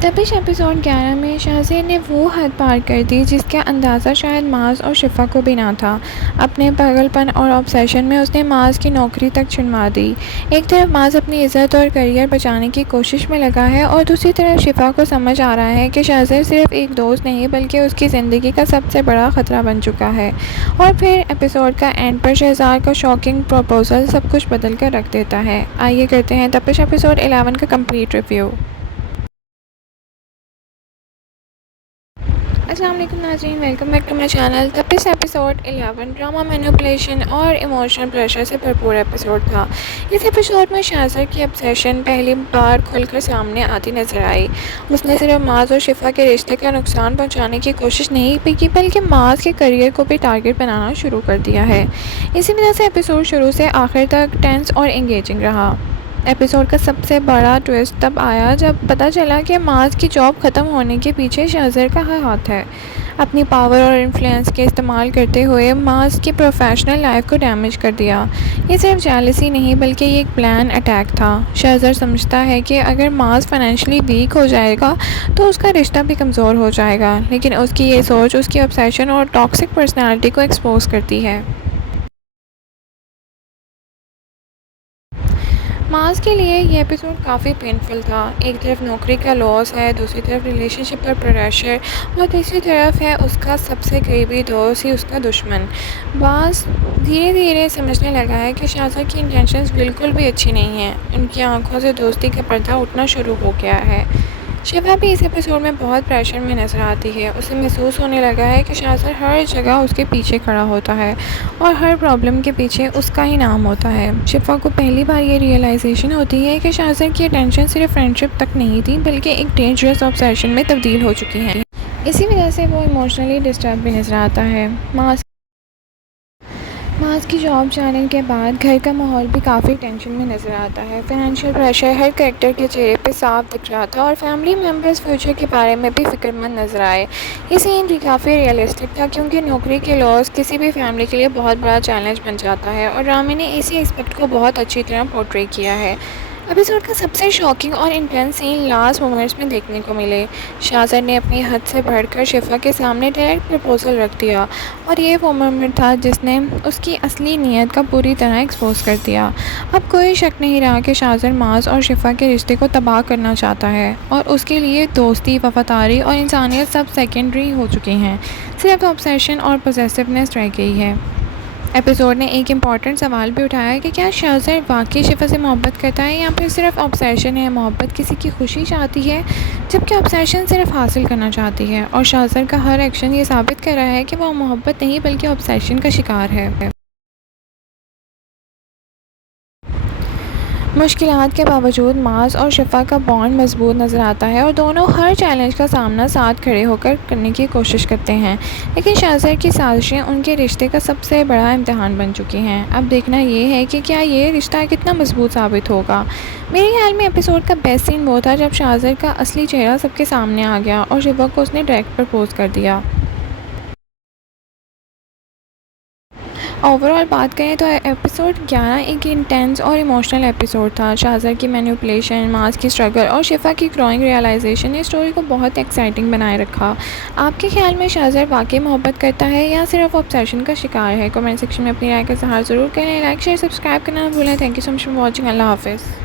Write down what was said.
तपिश एपिसोड 11 में शाहज़ेब ने वो हद पार कर दी जिसका अंदाज़ा शायद माज और शिफा को भी ना था। अपने पागलपन और ऑब्सेशन में उसने माज की नौकरी तक छुड़वा दी। एक तरफ माज अपनी इज़्ज़त और करियर बचाने की कोशिश में लगा है और दूसरी तरफ शिफा को समझ आ रहा है कि शाहज़ेब सिर्फ एक दोस्त नहीं बल्कि उसकी ज़िंदगी का सबसे बड़ा ख़तरा बन चुका है। और फिर एपिसोड का एंड पर शहज़ाद का शॉकिंग प्रपोज़ल सब कुछ बदल कर रख देता है। आइए करते हैं तपिश एपिसोड 11 का कंप्लीट रिव्यू। अस्सलाम वालेकुम नाज़रीन, welcome back to my channel. Tapish episode 11 drama manipulation और इमोशनल प्रेशर से भरपूर एपिसोड था। इस एपिसोड में शाहज़ेब की ऑब्सेशन पहली बार खुलकर सामने आती नजर आई। उसने सिर्फ माज और शिफा के रिश्ते का नुकसान पहुंचाने की कोशिश नहीं की बल्कि माज के करियर को भी टारगेट बनाना शुरू कर दिया है। इसी वजह से एपिसोड शुरू से आखिर तक टेंस और एंगेजिंग रहा। एपिसोड का सबसे बड़ा ट्विस्ट तब आया जब पता चला कि माज की जॉब ख़त्म होने के पीछे शाहज़ेब का हाथ है। अपनी पावर और इन्फ्लुएंस के इस्तेमाल करते हुए माज की प्रोफेशनल लाइफ को डैमेज कर दिया। ये सिर्फ जेलसी नहीं बल्कि ये एक प्लान अटैक था। शाहज़ेब समझता है कि अगर माज फाइनेंशियली वीक हो जाएगा तो उसका रिश्ता भी कमज़ोर हो जाएगा, लेकिन उसकी ये सोच उसकी ऑब्सेशन और टॉक्सिक पर्सनैलिटी को एक्सपोज करती है। माज के लिए ये एपिसोड काफ़ी पेनफुल था। एक तरफ नौकरी का लॉस है, दूसरी तरफ रिलेशनशिप पर प्रेशर और तीसरी तरफ है उसका सबसे करीबी दोस्त ही उसका दुश्मन। बाज धीरे धीरे समझने लगा है कि शाहज़ेब की इंटेंशंस बिल्कुल भी अच्छी नहीं हैं। उनकी आंखों से दोस्ती का पर्दा उठना शुरू हो गया है। शिवा भी इस एपिसोड में बहुत प्रेशर में नज़र आती है। उसे महसूस होने लगा है कि शाहज़ेब हर जगह उसके पीछे खड़ा होता है और हर प्रॉब्लम के पीछे उसका ही नाम होता है। शिफा को पहली बार ये रियलाइजेशन होती है कि शाहज़ेब की अटेंशन सिर्फ फ्रेंडशिप तक नहीं थी बल्कि एक डेंजरस ऑब्सेशन में तब्दील हो चुकी है। इसी वजह से वो इमोशनली डिस्टर्ब भी नज़र आता है। माज की जॉब जाने के बाद घर का माहौल भी काफ़ी टेंशन में नज़र आता है। फाइनेंशियल प्रेशर हर कैरेक्टर के चेहरे पे साफ दिख रहा था और फैमिली मेम्बर्स फ्यूचर के बारे में भी फिक्रमंद नज़र आए। ये सीन भी काफ़ी रियलिस्टिक था क्योंकि नौकरी के लॉस किसी भी फैमिली के लिए बहुत बड़ा चैलेंज बन जाता है और ड्रामे ने इसी एस्पेक्ट को बहुत अच्छी तरह पोर्ट्रे किया है। एपिसोड का सबसे शॉकिंग और इंटेंस सीन लास्ट मोमेंट्स में देखने को मिले। शाहज़ेब ने अपनी हद से बढ़कर शिफा के सामने डायरेक्ट प्रपोजल रख दिया और ये वो मोमेंट था जिसने उसकी असली नीयत का पूरी तरह एक्सपोज कर दिया। अब कोई शक नहीं रहा कि शाहज़ेब माज और शिफा के रिश्ते को तबाह करना चाहता है और उसके लिए दोस्ती, वफादारी और इंसानियत सब सेकेंडरी हो चुकी हैं। सिर्फ ऑब्सेशन और पोजेसिवनेस रह गई है। एपिसोड ने एक इम्पॉर्टेंट सवाल भी उठाया कि क्या शाहज़ेब वाकई शिफा से मोहब्बत करता है या फिर सिर्फ ऑब्सेशन है। मोहब्बत किसी की खुशी चाहती है जबकि ऑब्सेशन सिर्फ हासिल करना चाहती है और शाहज़ेब का हर एक्शन ये साबित कर रहा है कि वह मोहब्बत नहीं बल्कि ऑब्सेशन का शिकार है। मुश्किलात के बावजूद माज और शिफा का बॉन्ड मजबूत नज़र आता है और दोनों हर चैलेंज का सामना साथ खड़े होकर करने की कोशिश करते हैं। लेकिन शाहज़ेब की साजिशें उनके रिश्ते का सबसे बड़ा इम्तिहान बन चुकी हैं। अब देखना ये है कि क्या ये रिश्ता कितना मजबूत साबित होगा। मेरे ख्याल में एपिसोड का बेस्ट सीन वो था जब शाहज़ेब का असली चेहरा सबके सामने आ गया और शिफा को उसने डायरेक्ट प्रपोज कर दिया। ओवरऑल बात करें तो एपिसोड 11 एक इंटेंस और इमोशनल एपिसोड था। शाहज़ेब की मैनिपुलेशन, माज की स्ट्रगल और शिफा की ग्रोइंग रियलाइजेशन ने स्टोरी को बहुत एक्साइटिंग बनाए रखा। आपके ख्याल में शाहज़ेब वाकई मोहब्बत करता है या सिर्फ ऑब्सेशन का शिकार है? कमेंट सेक्शन में अपनी राय का इज़हार ज़रूर करें। लाइक, शेयर, सब्सक्राइब करना ना भूलें। Thank you so much for watching. अल्लाह हाफिज़।